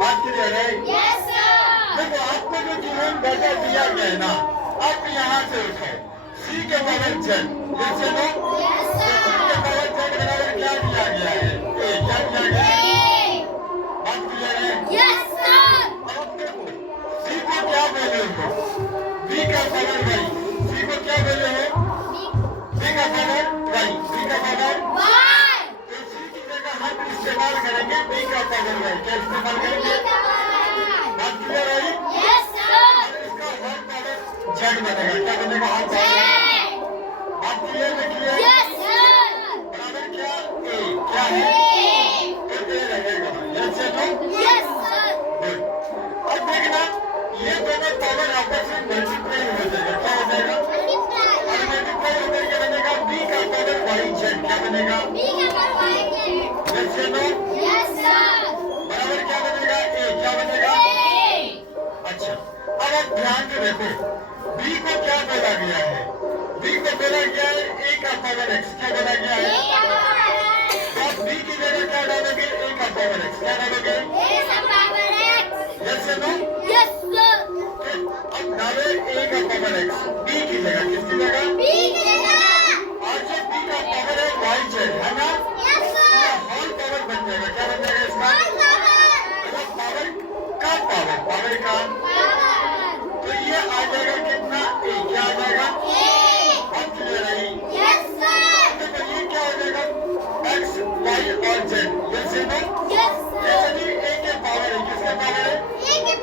बात क्लियर है? Yes, sir. देखो आपको जो गिवन डाटा दिया गया है ना, आप यहाँ से उठाओ सी के पावर जेड, ये चलो Yes, सी के sir. पावर जेड बराबर क्या दिया गया है? ए, क्या दिया गया है? बात क्लियर है? Yes, sir. अब देखो सी को क्या वैल्यू है? बी का पावर वाई, सी को क्या वैल्यू है? बी का पावर वाई, बी का पावर Why? तो सी की जगह हम इस्तेमाल करेंगे बी का पावर वाई, क्या इस्तेमाल करेंगे? बात क्लियर है? Yes, sir. इसका हर पावर जेड बनेगा, क्या बनेगा? हर पावर बात क्लियर लिखी है? Yes, sir. बराबर क्या ए क्या है? तो ए रहेगा, यस या नो? Yes, sir. गुड। अब देखना ये दोनों पावर आपस में मल्टीप्लाई हो जाएगा, क्या हो जाएगा? और मल्टीप्लाई होकर के बनेगा बी का पावर वाई जेड, क्या बनेगा? यस या नो? Yes, sir. बराबर क्या बनेगा? ए क्या बनेगा? अच्छा अब आप ध्यान से देखो बी को क्या बोला गया है? बी को बोला गया है ए का पावर एक्स, क्या बोला गया है? तो आप बी की जगह क्या डालोगे? ए का पावर एक्स, क्या डालोगे? यस या नो? Yes, sir. अब डालो ए का पावर एक्स बी की जगह, किसकी जगह? और जो बी का पावर है वाई जेड है ना, ये होल पावर बन जाएगा, क्या बन जाएगा इसका? मतलब पावर का तो ये आ जाएगा कितना? ए क्या आ जाएगा? बात क्लियर है? देखो ये क्या हो जाएगा? एक्स वाई और जेड, यस या नो? ये सभी ए के पावर है, किसके पावर है? ए के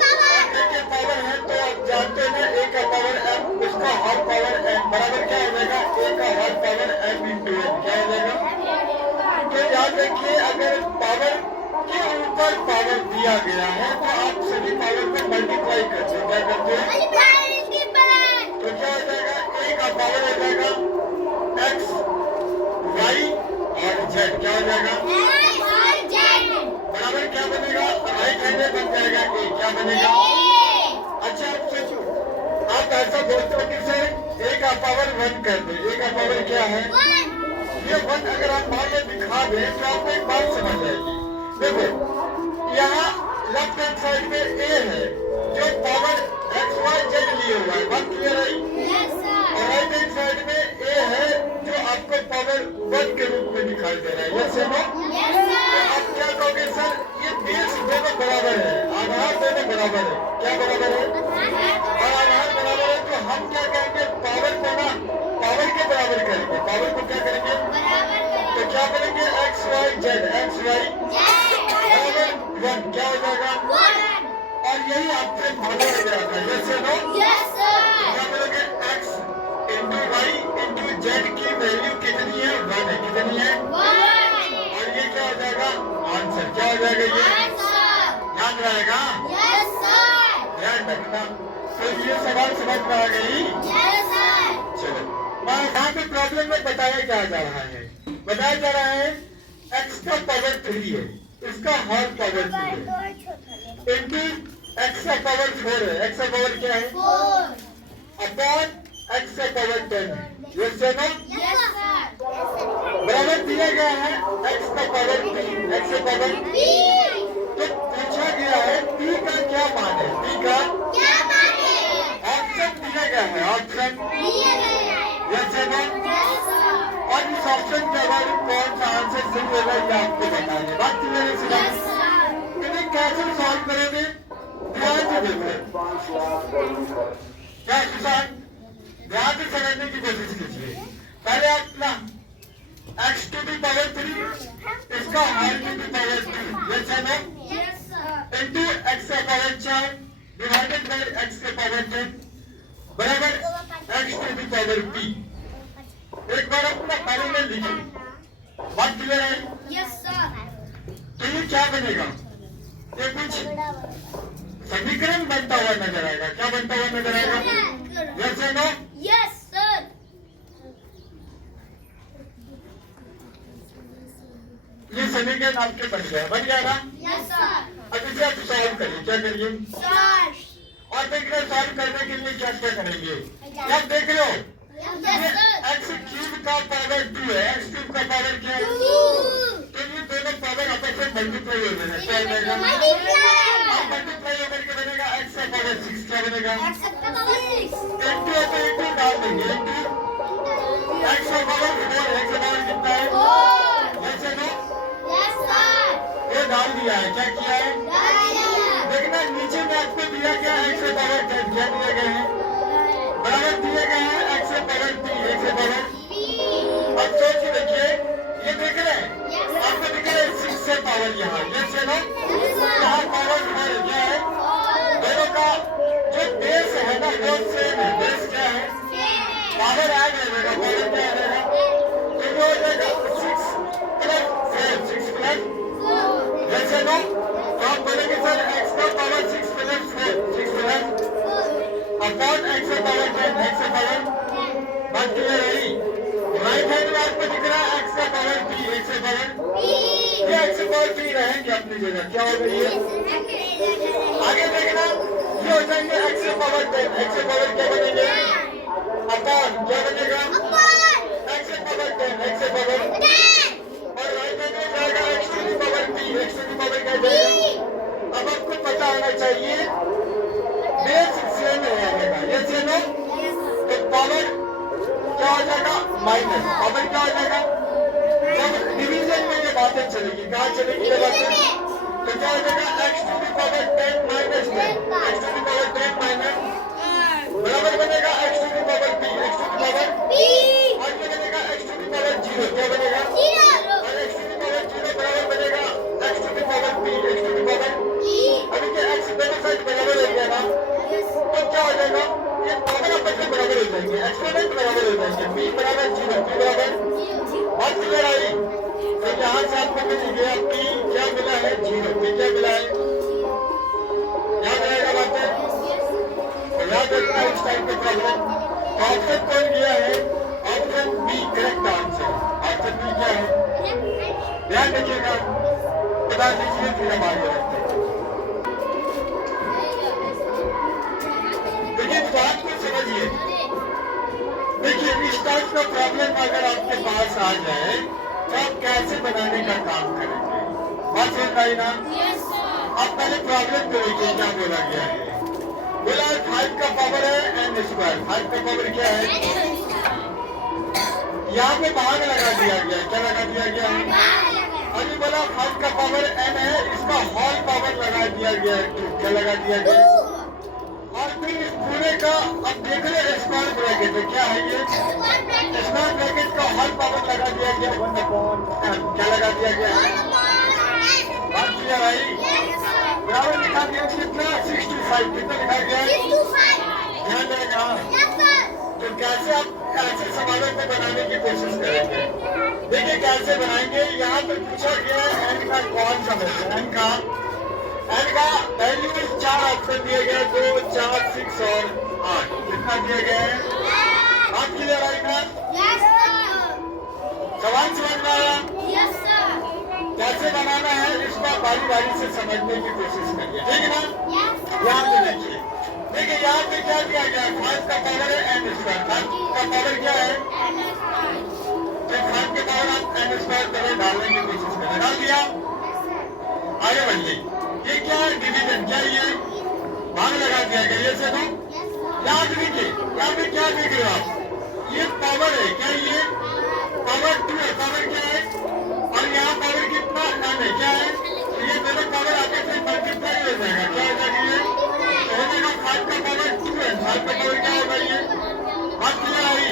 पावर है तो आप जानते हैं ए का पावर एम, उसका हॉल पावर एम बराबर क्या हो जाएगा? ए का whole power M into N, क्या हो जाएगा? तो याद रखिए अगर पावर के ऊपर पावर दिया गया है तो आप सभी पावर को मल्टीप्लाई करते हैं, क्या करते हैं? तो क्या हो जाएगा? ए का पावर हो जाएगा एक्स वाई और जेड, क्या हो जाएगा? बराबर क्या बनेगा? राइट हैंडेड बन जाएगा ए, क्या बनेगा? अच्छा आप सोचो आप ऐसा बोलते हो कि सर ए का पावर 1 कर दे, ए का पावर क्या है? ये 1 अगर आप मान लो दिखा दें तो आपको एक बात समझ आएगी। देखो यहाँ लेफ्ट हैंड साइड में ए है जो पावर एक्स वाई जेड लिए हुआ है, बात क्लियर है? और राइट हैंड साइड में ए है जो आपको पावर 1 के रूप में दिखाई दे रहा है, यस या नो? तो आप क्या कहोगे? सर ये बेस दोनों बराबर है, आधार दोनों बराबर है, क्या बराबर है? और आधार बराबर है तो हम क्या करेंगे? पावर को ना पावर के बराबर करेंगे, पावर को क्या करेंगे? तो क्या करेंगे? X Y Z, X Y बराबर 1, क्या हो जाएगा? और यही आपसे मालूम हो गया था, यस या नो? क्या करोगे? X into Y into Z की वैल्यू कितनी है? 1 है, कितनी है? और ये क्या हो जाएगा? आंसर क्या हो जाएगा? ये याद रहेगा, ध्यान रखना। तो ये सवाल समझ में आ गई? चलो यहाँ पे प्रॉब्लम में बताया क्या जा रहा है? बताया जा रहा है एक्स का पावर 3 है, इसका हॉल पावर 2 है इंटू एक्स का पावर 4 है, एक्स का पावर क्या है? अपॉन एक्स का पावर 10 है, यस या नो? बराबर दिया गया है एक्स का पावर 3, एक्स का पावर तो पूछा गया है पी का क्या मान है? पी का ऑप्शन दिया गया है, ऑप्शन यस या नो? और इस ऑप्शन के बाद कौन सा आंसर सही होगा ये आपको बताएंगे, बात क्लियर है? सिर्फ इन्हें कैसे सॉल्व करेंगे ध्यान से देखो, क्या किसान ध्यान से समझने की कोशिश कीजिए। पहले आप ना एक्स टू दी पावर 3 इसका whole to the power 2, yes या नो? इंटू एक्स का पावर 4 डिवाइडेड बाय एक्स का पावर 10 बराबर X to the power p। एक बार अपना पानी में लिखिए, बात क्लियर है? तो ये क्या बनेगा? ये कुछ समीकरण बनता हुआ नजर आएगा, क्या बनता हुआ नजर आएगा? यस या नो? ये समीकरण आपके बन गया ना? अब इसे आप सॉल्व करिए, क्या करिए? और देख रहे सॉल्व करने के लिए क्या क्या करेंगे? क्या देख रहे हो? ये एक्स क्यूब का पावर 2 है, एक्स क्यूब का पावर क्या है? तो ये दोनों पावर आपस में मल्टीप्लाई हो जाएगा, क्या हो जाएगा? पावर 6 क्या बनेगा? X का पावर 6 इंटू है तो इंटू डाल देंगे, इंटू x का पावर 4, x का पावर कितना है? 4 yes or no? Yes sir ये डाल दिया है, क्या किया है? देखना नीचे में आपको दिया गया है x का पावर 10, क्या दिया गया है? बराबर दिए गए हैं x का पावर 3, x का पावर। अब सोच के देखिए, ये देख रहे हैं? आपको दिख रहा है 6 से पावर यहाँ, yes or no? यहाँ पावर 4 है, क्या है? दोनों का जो बेस है ना वो सेम है, बेस क्या है? पावर आ जाएगा, पावर क्या आ जाएगा? तो वो हो जाएगा 6 प्लस 4, 6 प्लस, जैसे नो तो आप बोलेंगे सर x का power 6 plus 4, 6 plus upon x का पावर 10, x का पावर, बात क्लियर रही? राइट हैंड में आपको दिख रहा है x का पावर p, x का पावर, ये x का पावर p रहेंगे अपनी जगह, क्या हो गई है? आगे देखना, ये हो जाएंगे x का पावर 10, x का पावर क्या बनेंगे? अपॉन क्या बनेगा? x का पावर 10, x का पावर, और राइट हैंड में जाएगा x to the power p, x to the power क्या जाएगा? अब आपको पता होना चाहिए बेस सेम रहेगा, ये सेम है तो पावर क्या हो जाएगा? माइनस, पावर क्या हो जाएगा? जब डिवीजन में ये बातें चलेगी, कहाँ चलेगी ये बातें? तो क्या हो जाएगा? x to the power 10 minus 10, x to the power 10 minus बराबर बनेगा x to the power p, x to the power, और ये बनेगा x टू दी पावर 0, क्या बनेगा? और x टू दी पावर 0 बराबर बनेगा x to the power p, x to the power, अभी क्या x दोनों साइड बराबर हो गया ना, तो क्या हो जाएगा? ये पावर आपस में बराबर हो जाएंगे, एक्सपोनेंट बराबर हो जाएंगे, p बराबर 0, p बराबर, और क्लियर आई? तो यहाँ से आपको मिल गया p क्या मिला है? 0, p क्या मिला है? याद रहेगा बातें? तो याद रखना उस टाइम पे प्रॉब्लम। तो ऑप्शन कौन दिया है? Option B correct answer, option B क्या है? ध्यान रखिएगा, बता दीजिए फिर हम आगे रखते हैं। देखिए बात को समझिए, देखिए इस टाइप का प्रॉब्लम अगर आपके पास आ जाए तो आप कैसे बनाने का काम करेंगे? बात समझ आई ना? आप पहले प्रॉब्लम को देखिए क्या बोला गया है। बोला 5 का पावर है n स्क्वायर, 5 का पावर क्या है? यहाँ पे भाग लगा दिया गया, क्या लगा दिया गया है? अभी बोला 5 का पावर n है, इसका होल पावर लगा दिया गया है, क्या लगा दिया गया? और फिर इस पूरे का अब देख रहे स्क्वायर ब्रैकेट है, क्या है ये? स्क्वायर ब्रैकेट का होल पावर लगा दिया गया 1/n, क्या लगा दिया गया? बात क्लियर आई? बराबर लिखा गया कितना? 65, कितना लिखा गया? ध्यान देगा। तो कैसे आप ऐसे सवालों को बनाने की कोशिश करेंगे? देखिए कैसे बनाएंगे, यहाँ पर पूछा गया है n का कौन सा वैल्यू, n का वैल्यू 4 ऑप्शन दिए गए, 2, 4, 6 और 8, कितना दिए गए हैं? बात क्लियर आई ना? सवाल समझ में आया? कैसे बनाना है इसका बारी बारी से समझने की कोशिश करिए, ठीक है ना? यहाँ पे देखिए, देखिए यहाँ पे क्या दिया गया है? 5 का पावर है n स्क्वायर, 5 का पावर क्या है? तो 5 के पावर आप n स्क्वायर करें, डालने की कोशिश करें, डाल दिया, आगे बढ़िए। ये क्या है? डिवीजन, क्या ये? भाग लगा दिया गया, ये से तो याद रखिए, यहाँ पे क्या देख रहे हो आप? ये पावर है, क्या ये? पावर 2 है, पावर क्या है? और यहाँ पावर कितना? n है, क्या है? तो ये दोनों पावर आपस में मल्टीप्लाई हो जाएगा, क्या हो जाएगा ये? तो हो जाएगा 5 का पावर 2 है, 5 का पावर क्या होगा ये? बात क्लियर आई?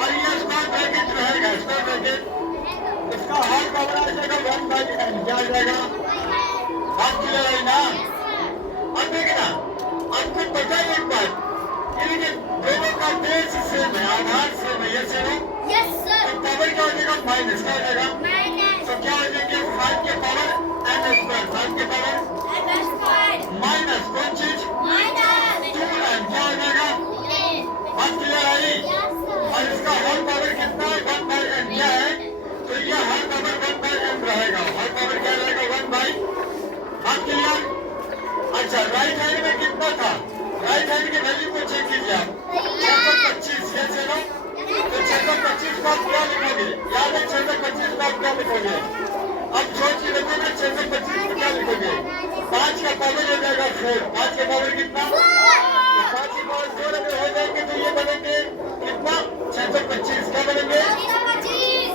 और ये स्क्वायर ब्रैकेट रहेगा, स्क्वायर ब्रैकेट, इसका हर पावर आ जाएगा 1/n, क्या आ जाएगा? बात क्लियर आई ना? अब देखना, आपको पता है एक बात, ये दोनों का बेस सेम है, आधार सेम है, ये सेम है, तो पावर क्या हो जाएगा? माइनस, क्या हो जाएगा? तो क्या हो जाएंगे? 5 के पावर n स्क्वायर, 5 के पावर माइनस कौन चीज? 2n, क्या हो जाएगा? बात क्लियर आई? और इसका होल पावर कितना है? 1/n, क्या है? तो ये हर पावर 1/n रहेगा, हर पावर क्या रहेगा? 1/, बात क्लियर? अच्छा राइट हैंड में कितना था? राइट हैंड की वैल्यू को चेक कीजिए आप, 625, ये चलो, तो 625 को आप क्या लिखोगे? याद है 625 को आप क्या लिखोगे? अब सोच के देखो ना, 625 को क्या लिखोगे? 5 का पावर हो जाएगा 4, 5 के पावर कितना? तो 5 की पावर 4 अगर हो जाएंगे तो ये बनेंगे कितना? 625। क्या बनेंगे?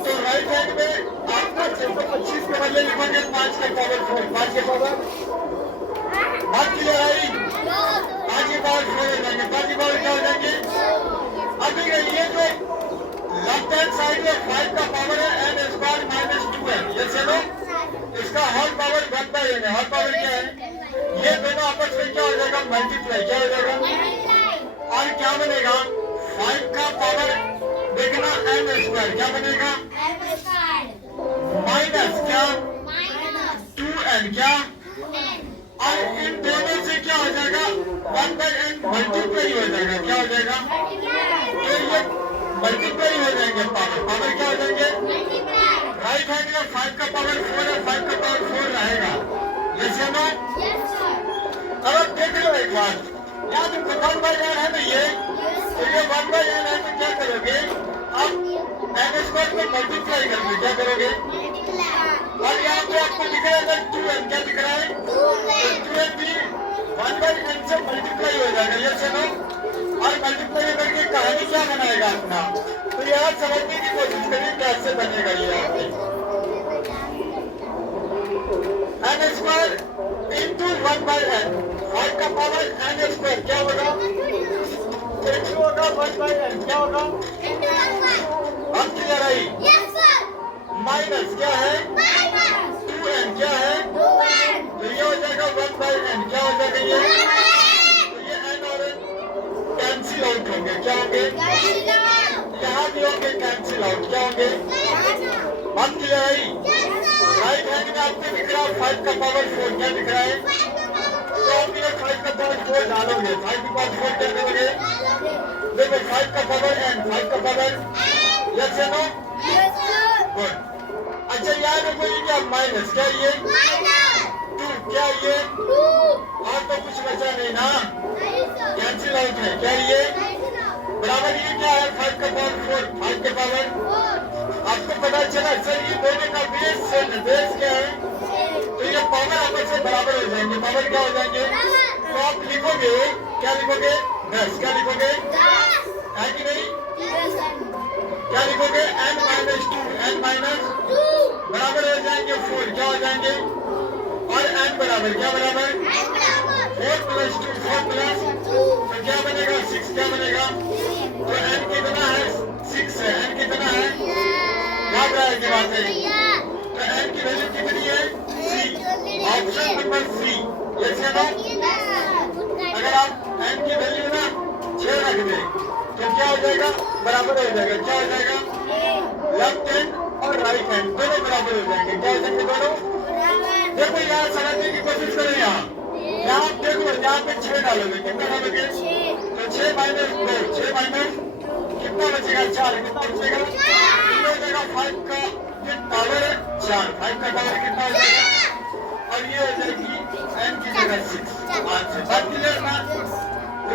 तो राइट हैंड में आपका 625 के बदले लिखोगे 5 के पावर 4, 5 के पावर बात की लड़ाई 5 की पावर 4 हो जाएंगे, 5 की पावर क्या हो जाएंगे? अभी ये जो लेफ्ट हैंड साइड में 5 का पावर है n स्क्वायर माइनस 2n, ये चलो इसका होल पावर 1 बाई n है। होल पावर क्या है? ये दोनों आपस में क्या हो जाएगा? मल्टीप्लाई। क्या हो जाएगा? और क्या बनेगा? 5 का पावर देखना n स्क्वायर क्या बनेगा? माइनस क्या? 2n क्या? और इन दोनों से क्या हो जाएगा? 1 बाई n मल्टीप्लाई हो जाएगा। क्या हो जाएगा? तो ये मल्टीप्लाई हो जाएंगे पावर। पावर क्या हो जाएंगे? राइट हैंड में 5 का पावर 4 है, 5 का पावर 4 रहेगा। यस या नो? अब आप देख लो एक बार, यहाँ तो 1 बाई n है ना ये, तो ये 1 बाई n है तो क्या करोगे? आप n स्क्वायर को मल्टीप्लाई करोगे। क्या करोगे? और यहाँ पे आपको दिख रहा है 2n, क्या दिख रहा है? तो 2n भी 1 बाई n से मल्टीप्लाई हो जाएगा। यस या नो? और मल्टीप्लाई करके कहानी क्या बनाएगा अपना? तो यहाँ समझने की कोशिश करिए कैसे बनेगा ये आपके n square into 1 by n, 5 का पावर n स्क्वायर क्या होगा? इंटू होगा 1 बाई n, क्या होगा? अब की लड़ाई माइनस क्या है? 2n क्या है? तो ये हो जाएगा 1 बाई n, क्या हो जाएगा ये? तो ये n और n कैंसिल आउट होंगे। क्या होंगे? यहाँ भी होंगे कैंसिल आउट। क्या होंगे? बात की लड़ाई राइट हैंड में आपको दिख रहा है 5 का पावर 4, क्या दिख रहा है? तो आप ये 5 का पावर 4 डालोगे, 5 का पावर 4 क्या करोगे? देखो 5 का पावर n, 5 का पावर यस या नो? गुड। अच्छा यहाँ देखो ये क्या? माइनस क्या? ये 2 क्या? ये और तो कुछ बचा नहीं ना, कैंसिल आउट है। क्या ये बराबर? ये क्या है? 5 का पावर 4, 5 के पावर आपको पता चला सर ये दोनों का बेस सेम है। बेस क्या है? तो ये पावर आपस में बराबर हो जाएंगे। पावर क्या हो जाएंगे? तो आप लिखोगे क्या? लिखोगे 10। क्या लिखोगे? है कि नहीं? क्या लिखोगे? n माइनस 2, n माइनस बराबर हो जाएंगे 4, क्या हो जाएंगे? और n बराबर क्या? बराबर 4 प्लस 2, 4 प्लस तो क्या बनेगा? 6। क्या बनेगा? तो n कितना है? 6 है। n कितना है? याद रहेगी बात है। तो n की वैल्यू कितनी है? C। Option number C। Yes या नो? अगर आप n की वैल्यू ना 6 रख दें तो क्या हो जाएगा? बराबर हो जाएगा। क्या हो जाएगा? लेफ्ट हैंड और राइट हैंड दोनों बराबर हो जाएंगे। क्या हो जाएंगे दोनों? देखो यहाँ समझने की कोशिश करो। यहाँ आप देखो, यहाँ पे 6 डालोगे, कितना डालोगे? तो 6 माइनस 2, 6 माइनस कितना बचेगा? 4। कितना बचेगा? हो जाएगा 5 का ये पावर 4, 5 का पावर कितना हो जाएगा? और ये हो जाएगी n की जगह 6। बात क्लियर ना?